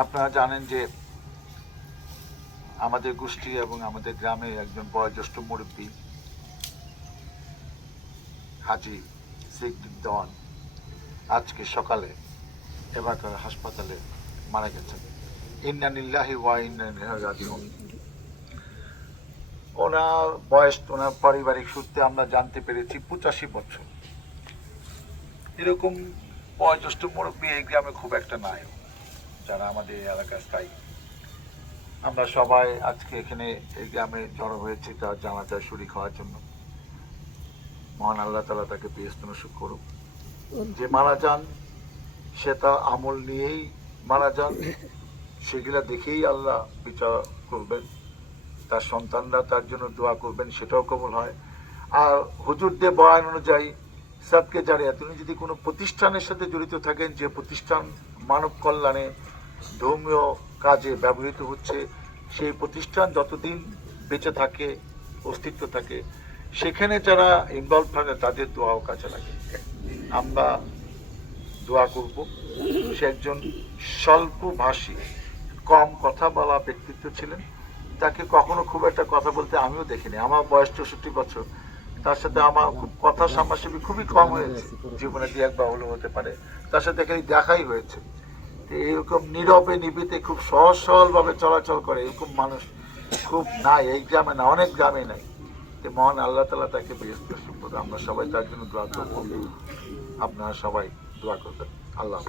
আপনারা জানেন যে আমাদের গোষ্ঠী এবং আমাদের গ্রামে একজন বয়োজ্যেষ্ঠ মুরব্বী, হাজি সিদ্দিক আজকে সকালে এবারকার হাসপাতালে মারা গেছেন। ইন্নানিল্লাহি ওয়া ইন্না ওনার বয়স, ওনার পারিবারিক সূত্রে আমরা জানতে পেরেছি পঁচাশি বছর। এরকম বয়োজ্যেষ্ঠ মুরব্বী এই গ্রামে খুব একটা নাই, যারা আমাদের এই এলাকায় স্থায়ী। আমরা সবাই আজকে এখানে এই গ্রামে জড়ো হয়েছি তার জানাজায় শরীর হওয়ার জন্য। মহান আল্লাহ তালা তাকে বিয়েস্ত সুখ করুক। যে মারা যান, সে তার আমল নিয়েই মারা যান। সেগুলা দেখেই আল্লাহ বিচার করবেন। তার সন্তানরা তার জন্য দোয়া করবেন, সেটাও কবল হয়। আর হুজুরদের বয়ান অনুযায়ী সাদকে জারিয়া তুমি যদি কোনো প্রতিষ্ঠানের সাথে জড়িত থাকেন, যে প্রতিষ্ঠান মানব কল্যাণে ধর্মীয় কাজে ব্যবহৃত হচ্ছে, সেই প্রতিষ্ঠান যতদিন বেঁচে থাকে, অস্তিত্ব থাকে, সেখানে যারা ইনভলভ থাকে, তাদের দোয়াও কাজে লাগে। আমরা দোয়া করব সে একজন স্বল্পভাষী, কম কথা বলা ব্যক্তিত্ব ছিলেন। তাকে কখনো খুব একটা কথা বলতে আমিও দেখিনি। আমার বয়স চৌষট্টি বছর। তার সাথে আমার খুব কথা সামনাসামনি খুবই কম হয়েছে। জীবনে দু একবার হলেও হতে পারে। তার সাথে এখানে দেখাই হয়েছে এরকম নীরবে নিবিতে খুব সহজ সরল ভাবে চলাচল করে এরকম মানুষ খুব নাই। এই গ্রামে না, অনেক গ্রামে নাই। মহান আল্লাহ তালা তাকে বৃহস্পতি সুপ্রদ আমরা সবাই তার জন্য দোয়া করব। আপনারা সবাই দোয়া করবেন। আল্লাহ